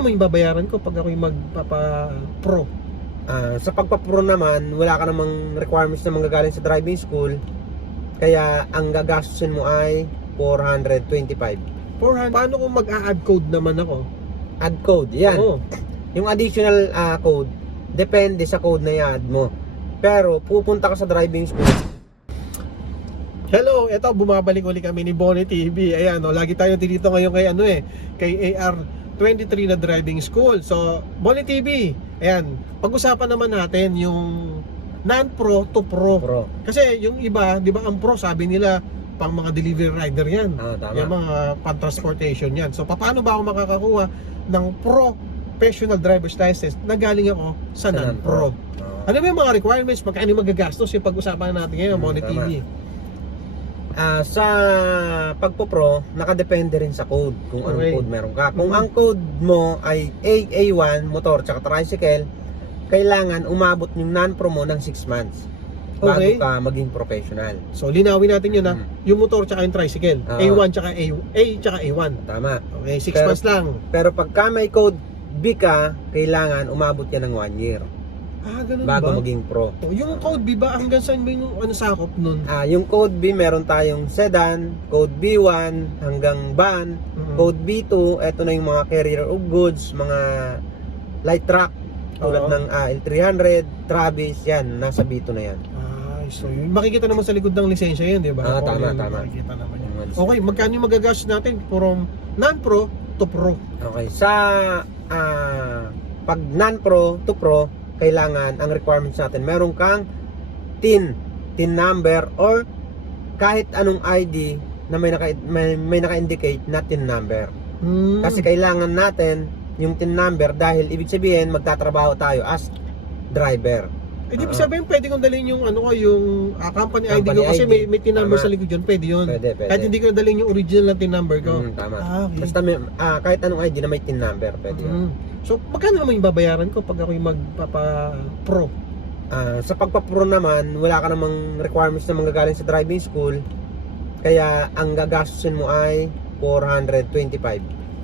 naman yung babayaran ko pag ako'y magpapa-pro? Sa pagpa-pro naman, wala ka namang requirements na manggagaling sa driving school. Kaya ang gagastusin mo ay 425. 400. Paano kung mag-a-add code naman ako? Add code, yan. Oo. Yung additional code, depende sa code na i-add mo. Pero pupunta ka sa driving school. Hello, eto bumabalik ulit kami ni Bonnie TV. Ayan, lagi tayo dito ngayon kay AR23 na driving school. So, Bonnie TV, ayan, pag-usapan naman natin yung non-pro to pro. Kasi yung iba, 'di ba, ang pro sabi nila pang mga delivery rider 'yan. Tama. Yung mga pan-transportation 'yan. So, paano ba ako makakakuha ng professional driver's license na galing ako sa non-pro? Ano ba yung mga requirements? Magkano magagastos? Yung pag-usapan natin ngayon, Bonnie TV. Sa pagpo-pro, nakadepende rin sa code kung anong code meron ka. Kung ang code mo ay AA1, motor tsaka tricycle, kailangan umabot yung non-pro mo ng 6 months bago ka maging professional. So linawin natin yun yung motor tsaka yung tricycle, A1 tsaka A tsaka A1. Tama. Okay, 6 months lang. Pero pagka may code B ka, kailangan umabot yan ng 1 year Ganun bago ba? maging pro. Yung code B ba, hanggang saan ba yung sakop nun? Yung code B, meron tayong sedan, code B1 hanggang van, code B2, eto na yung mga carrier of goods, mga light truck tulad ng L300, Travis, yan, nasa B2 na yan. So yun, makikita naman sa likod ng lisensya yun, di ba? Tama. Makikita naman yan. Okay, magkano yung magagastos natin from non-pro to pro? Okay, sa pag non-pro to pro, kailangan ang requirements natin, meron kang TIN number or kahit anong ID na may naka-indicate na TIN number. Kasi kailangan natin yung TIN number dahil ibig sabihin magtatrabaho tayo as driver. Ibig sabihin pwede kong dalhin yung yung company ID ko kasi may TIN number sa likod yun, pwede yun. Pwede. Kahit hindi ko dalhin yung original na TIN number ko. Tama. Okay. Basta kahit anong ID na may TIN number, pwede yun. So, magkano naman yung babayaran ko pag ako'y magpapa-pro? Sa pagpa-pro naman, wala ka namang requirements na manggagaling sa driving school. Kaya ang gagastusin mo ay 425.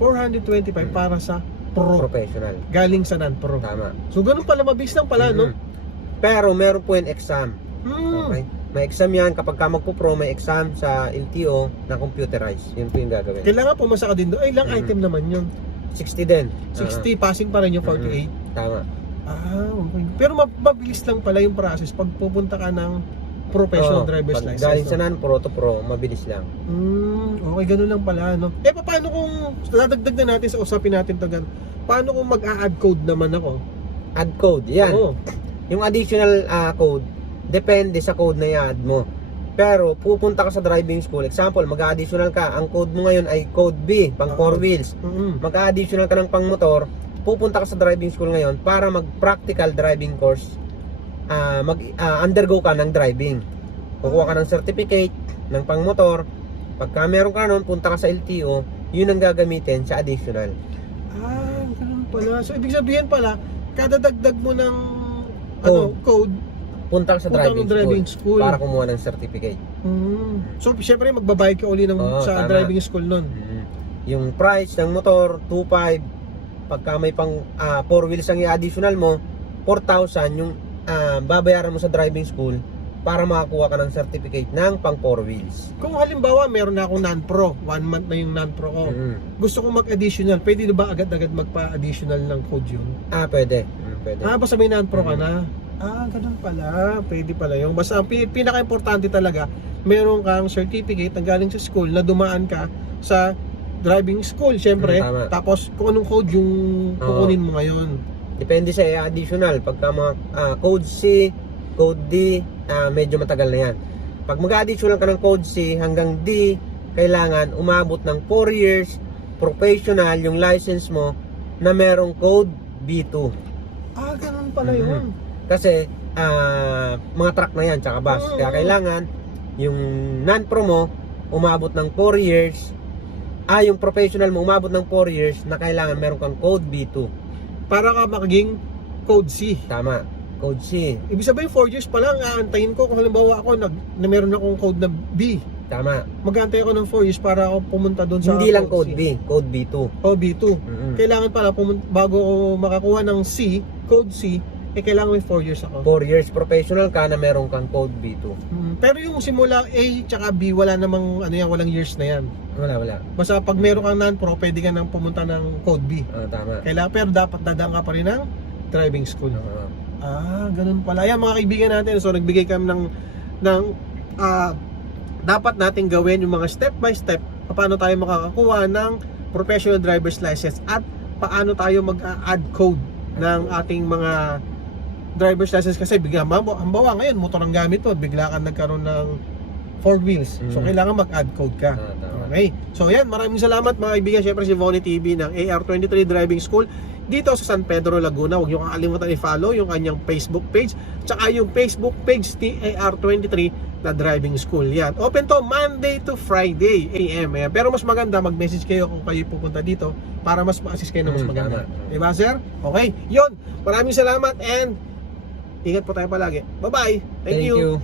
425 para sa pro. Professional. Galing sa non-pro. Tama. So, ganun pala, mabilis lang pala, no? Pero meron po yung exam. Okay? May exam yan. Kapag ka magpo-pro, may exam sa LTO na computerized. Yun po yung gagawin. Kailangan pumasa ka din doon. Ay, ilang item naman yun? 60 din. 60, passing pa rin yung 48. Tama. Okay. Pero mabilis lang pala yung process pag pupunta ka ng professional driver's license. Galing sa non-pro to pro, mabilis lang. Okay, ganun lang pala, no? Paano kung dadagdag na natin sa usapin natin to, paano kung mag-a-add code naman ako? Add code, yan. Yung additional code, depende sa code na i-add mo. Pero pupunta ka sa driving school, example, mag-additional ka, ang code mo ngayon ay code B, pang 4 wheels. Mag-additional ka ng pang motor, pupunta ka sa driving school ngayon para mag-practical driving course. Undergo ka ng driving. Kukuha ka ng certificate ng pang motor. Pagka meron ka nun, punta ka sa LTO, yun ang gagamitin sa additional. Ganun pala. So ibig sabihin pala, kada dagdag mo ng code, punta ka sa driving school para kumuha ng certificate. So syempre magbabayad ka uli sa driving school nun. Yung price ng motor 2,500. Pagka may pang 4 wheels ang i-additional mo, 4,000 yung babayaran mo sa driving school para makakuha ka ng certificate ng pang 4 wheels. Kung halimbawa meron na akong non-pro, 1 month na yung non-pro ko, gusto kong mag-additional, pwede ba agad-agad magpa-additional ng code yun? Pwede. Basta may non-pro ka na. Ganun pala. Pwede pala yung. Basta ang pinaka-importante talaga, meron kang certificate na galing sa school na dumaan ka sa driving school, syempre. Tapos kung anong code yung kukunin mo ngayon. Depende sa additional. Pagka mga code C, code D, medyo matagal na yan. Pag mag-additional ka ng code C hanggang D, kailangan umabot ng 4 years professional yung license mo na merong code B2. Ganun pala yun. Kasi mga truck na yan tsaka bus. Kaya kailangan yung non-pro mo umabot ng 4 years. Yung professional mo umabot ng 4 years na kailangan meron kang code B2 para ka maging code C. Tama, code C. Ibig sabihin 4 years pa lang aantayin ko kung halimbawa ako na meron akong code na B. Tama. Mag-aantay ako ng 4 years para ako pumunta doon sa hindi lang code C. B, code B2. B2. kailangan pala bago makakuha ng C, code C, kailangan may 4 years ako. 4 years professional ka na meron kang code B2. Pero yung simula A tsaka B, wala namang walang years na yan. Wala. Basta pag meron kang non-pro, pwede ka nang pumunta ng code B. Tama. Kailangan, pero dapat dadaan ka pa rin ng driving school. Ganun pala. Yan mga kaibigan natin. So nagbigay kami ng dapat natin gawin yung mga step by step paano tayo makakakuha ng professional driver's license at paano tayo mag-add code ng ating mga driver's license, kasi bigla hambawa ngayon motor ang gamit mo, bigla ka nagkaroon ng 4 wheels. So kailangan mag-add code ka. Okay. So yan, maraming salamat mga kaibigan. Syempre si Vonnie TV ng AR23 Driving School dito sa San Pedro, Laguna. Huwag niyo kakalimutan i-follow yung kanyang Facebook page tsaka yung Facebook page ni AR23 na Driving School. Yan. Open to Monday to Friday AM. Ayan. Pero mas maganda mag-message kayo kung kayo pupunta dito para mas ma-assist kayo na mas maganda. Diba sir? Okay. Yun. Maraming salamat and ingat po tayo palagi. Bye-bye. Thank you.